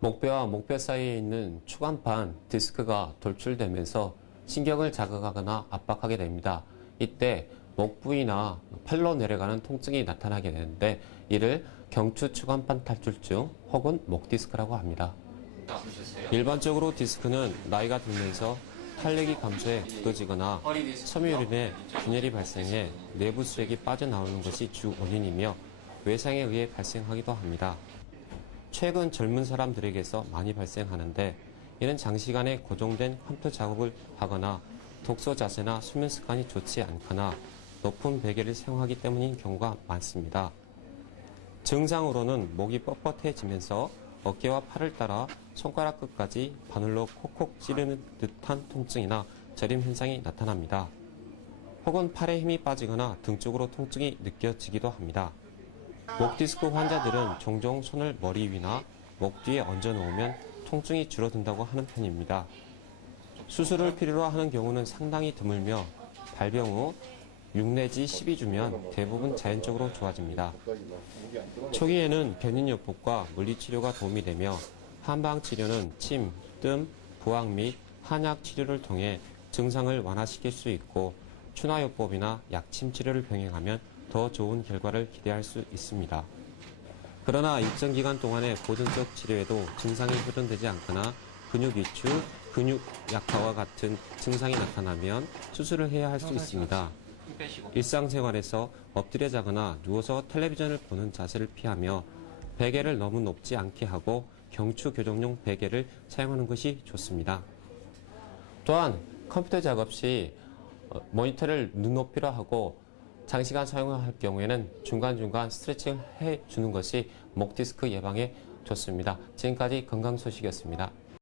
목뼈와 목뼈 사이에 있는 추간판 디스크가 돌출되면서 신경을 자극하거나 압박하게 됩니다. 이때 목 부위나 팔로 내려가는 통증이 나타나게 되는데 이를 경추 추간판 탈출증 혹은 목 디스크라고 합니다. 일반적으로 디스크는 나이가 들면서 탄력이 감소해 굳어지거나 섬유율인에 균열이 발생해 내부 수액이 빠져나오는 것이 주 원인이며 외상에 의해 발생하기도 합니다. 최근 젊은 사람들에게서 많이 발생하는데 이는 장시간에 고정된 컴퓨터 작업을 하거나 독서 자세나 수면 습관이 좋지 않거나 높은 베개를 사용하기 때문인 경우가 많습니다. 증상으로는 목이 뻣뻣해지면서 어깨와 팔을 따라 손가락 끝까지 바늘로 콕콕 찌르는 듯한 통증이나 저림 현상이 나타납니다. 혹은 팔에 힘이 빠지거나 등 쪽으로 통증이 느껴지기도 합니다. 목 디스크 환자들은 종종 손을 머리 위나 목 뒤에 얹어 놓으면 통증이 줄어든다고 하는 편입니다. 수술을 필요로 하는 경우는 상당히 드물며 발병 후 6 내지 12주면 대부분 자연적으로 좋아집니다. 초기에는 견인요법과 물리치료가 도움이 되며 한방치료는 침, 뜸, 부항 및 한약 치료를 통해 증상을 완화시킬 수 있고 추나요법이나 약침 치료를 병행하면 더 좋은 결과를 기대할 수 있습니다. 그러나 일정 기간 동안의 보존적 치료에도 증상이 호전되지 않거나 근육 위축, 근육 약화와 같은 증상이 나타나면 수술을 해야 할 수 있습니다. 일상생활에서 엎드려 자거나 누워서 텔레비전을 보는 자세를 피하며 베개를 너무 높지 않게 하고 경추 교정용 베개를 사용하는 것이 좋습니다. 또한 컴퓨터 작업 시 어, 모니터를 눈높이로 하고 장시간 사용할 경우에는 중간중간 스트레칭을 해주는 것이 목 디스크 예방에 좋습니다. 지금까지 건강 소식이었습니다.